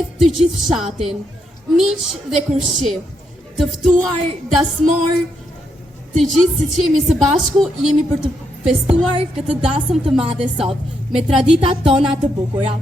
mbledh të gjithë fshatin, miq dhe kurshi, të ftuar dasmor, të gjithë siç jemi së bashku, jemi për të festuar këtë dasëm të madhe sot, me traditat tona të bukura.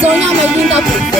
Zonja Melinda Pulte.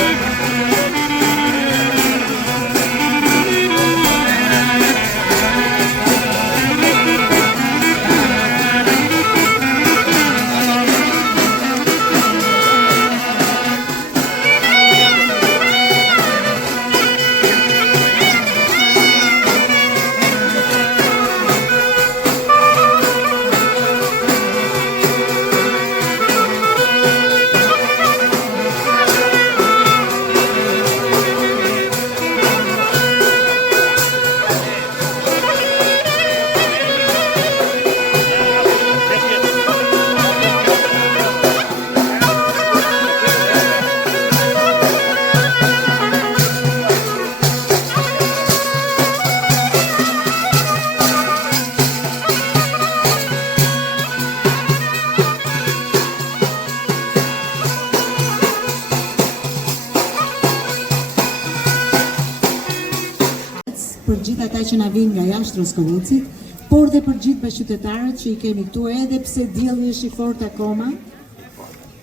Për gjithë ata që na vinë nga jashtë Roskovicit, por dhe për gjithë bashkëqytetarët që i kemi këtu, edhe pse dielli është i fortë akoma,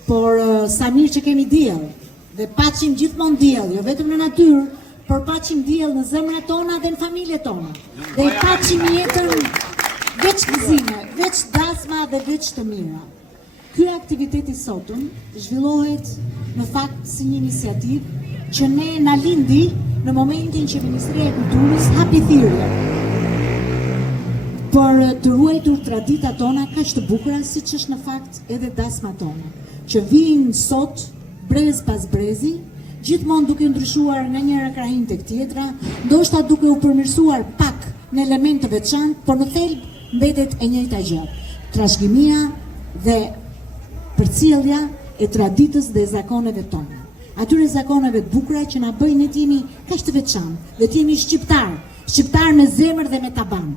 por sa mirë që kemi diell, dhe paçim gjithmonë diell, jo vetëm në natyrë, por paçim diell në zemrat tona dhe në familjet tona. Dhe i paçim jetën veç gëzime, veç dasma dhe veç të mira. Ky aktiviteti sotëm zhvillohet në fakt si një iniciativë që ne na lindi në momentin që Ministria e Kulturës hapi thirrje për të ruajtur traditat tona kaq të bukura siç është në fakt edhe dasmat tona, që vijnë sot brez pas brezi, gjithmonë duke ndryshuar nga njëra krahin tek tjetra, ndoshta duke u përmirësuar pak në element të veçantë, por në thelb mbetet e njëjta gjë. Trashëgimia dhe përcjellja e traditës dhe zakoneve tona. Atyre zakoneve të bukura që na bëjnë të jemi kaq të veçantë, dhe të jemi shqiptar me zemër dhe me taban.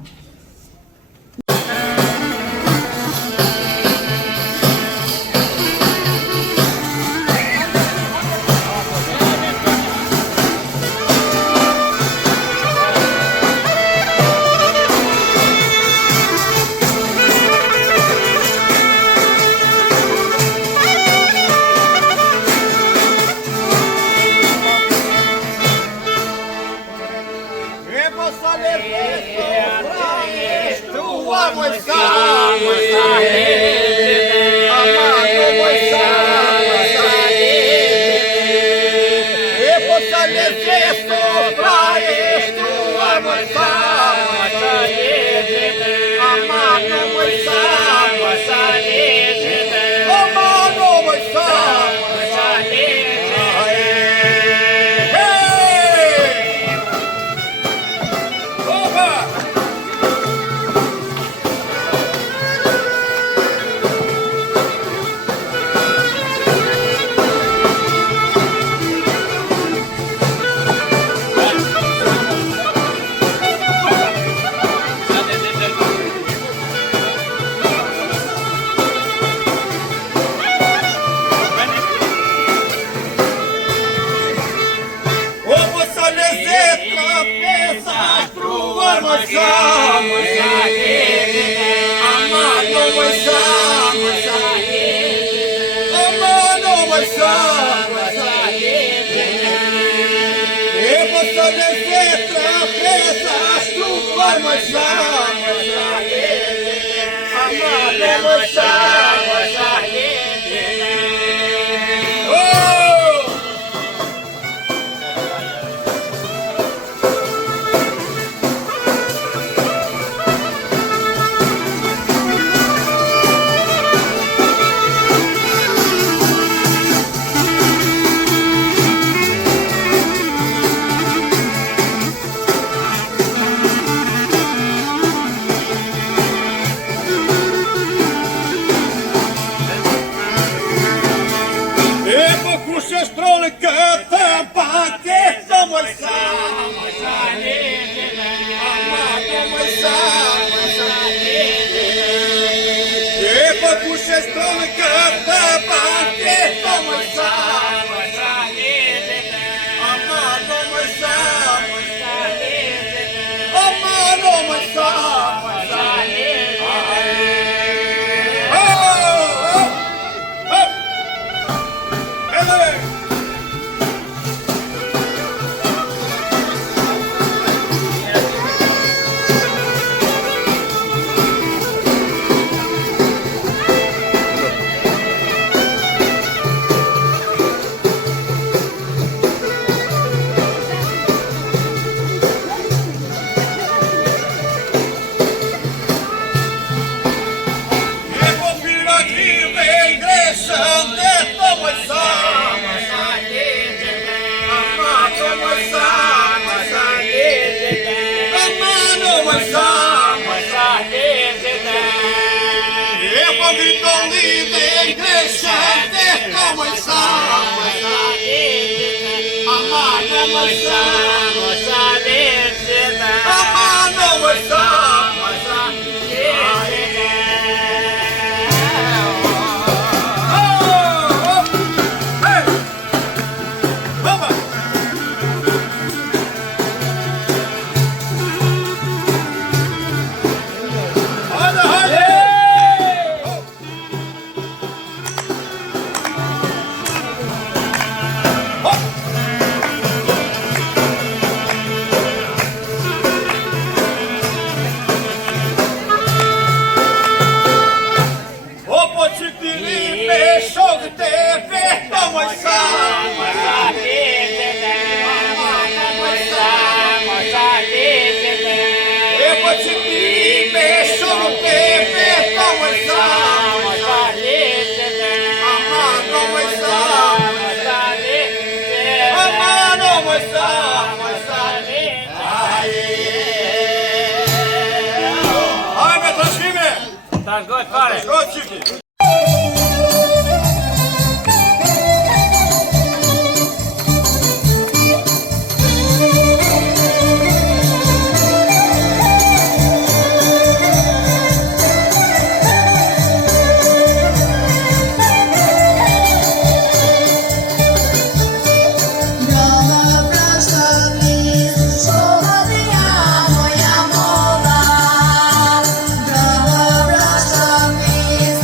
po kush e shtronë këtë paketë më sa po kush e shtronë këtë paketë më sa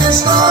Let's go.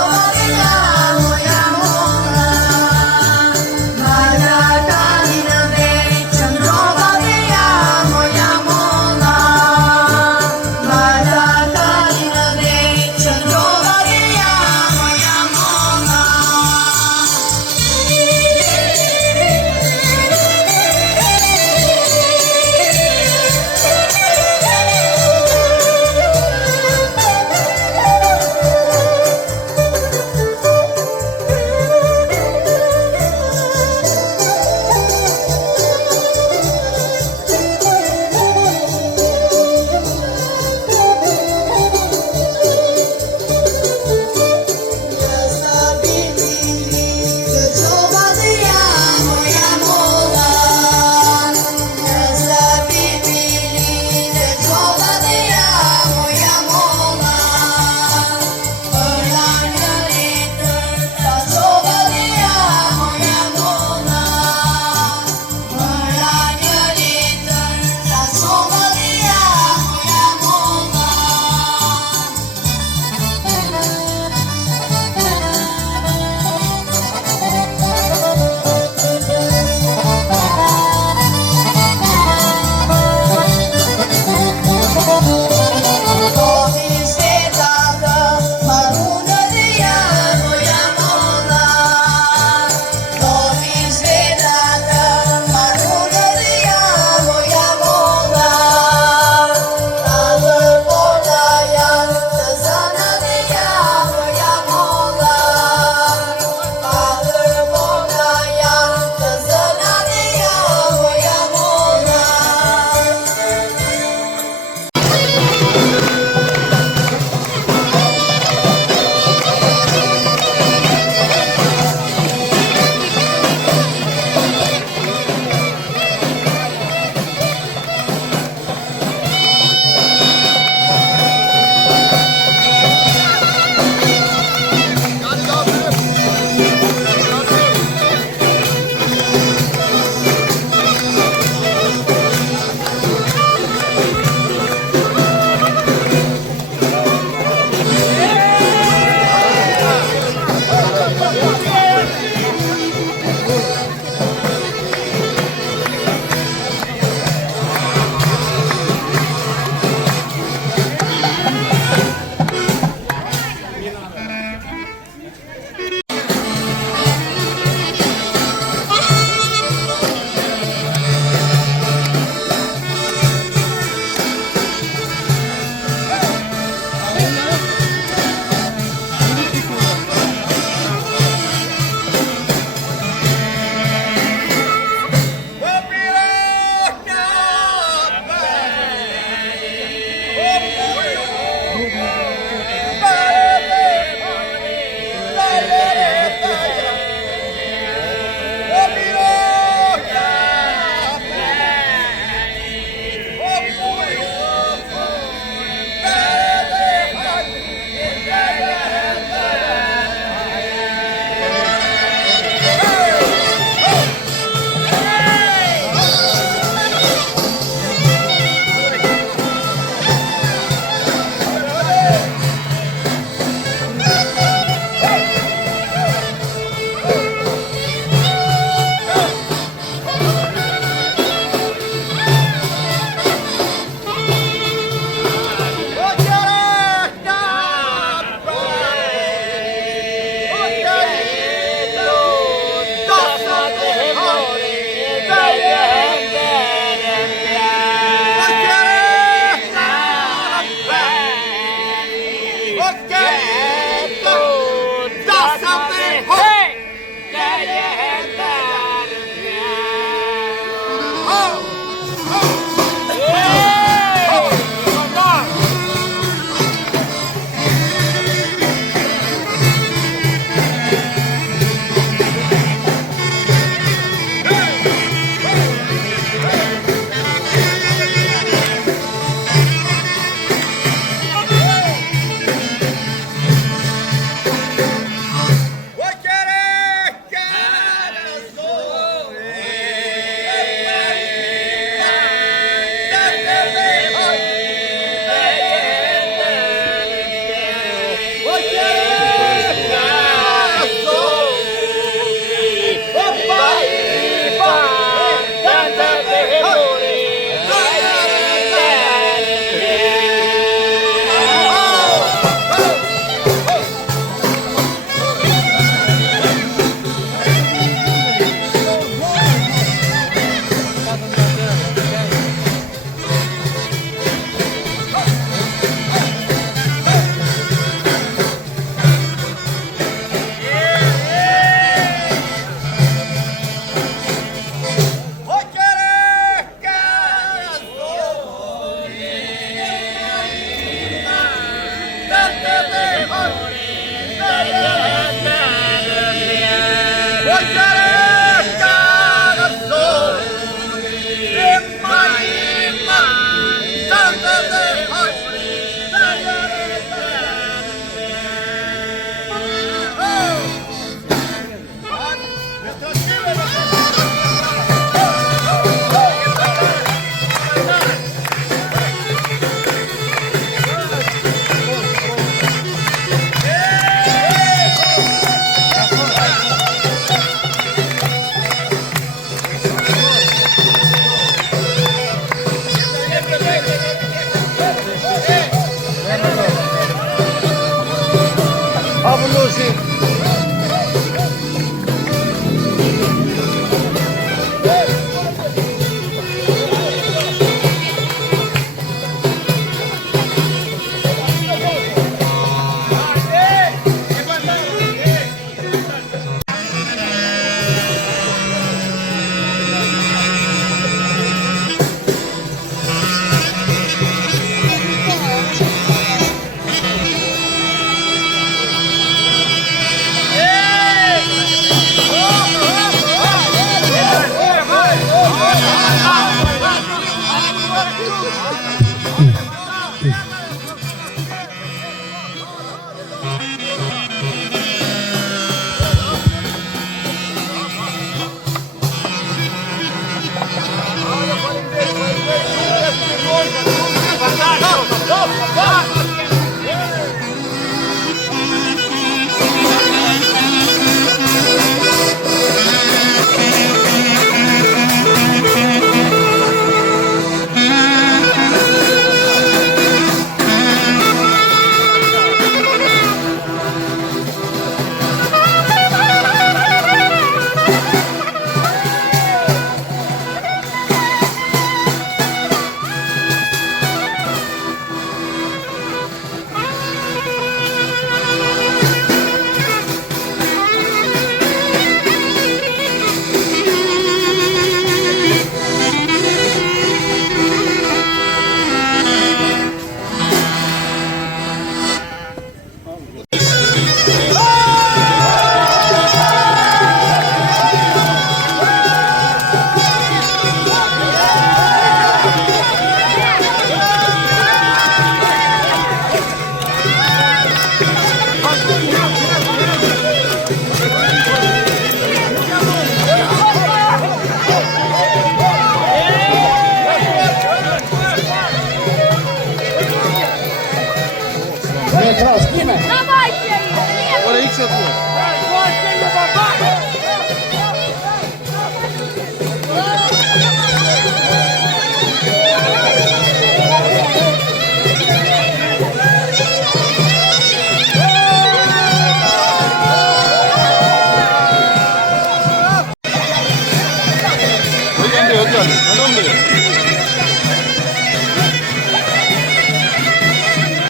Ore ikse tu. Ai, gosto de babá!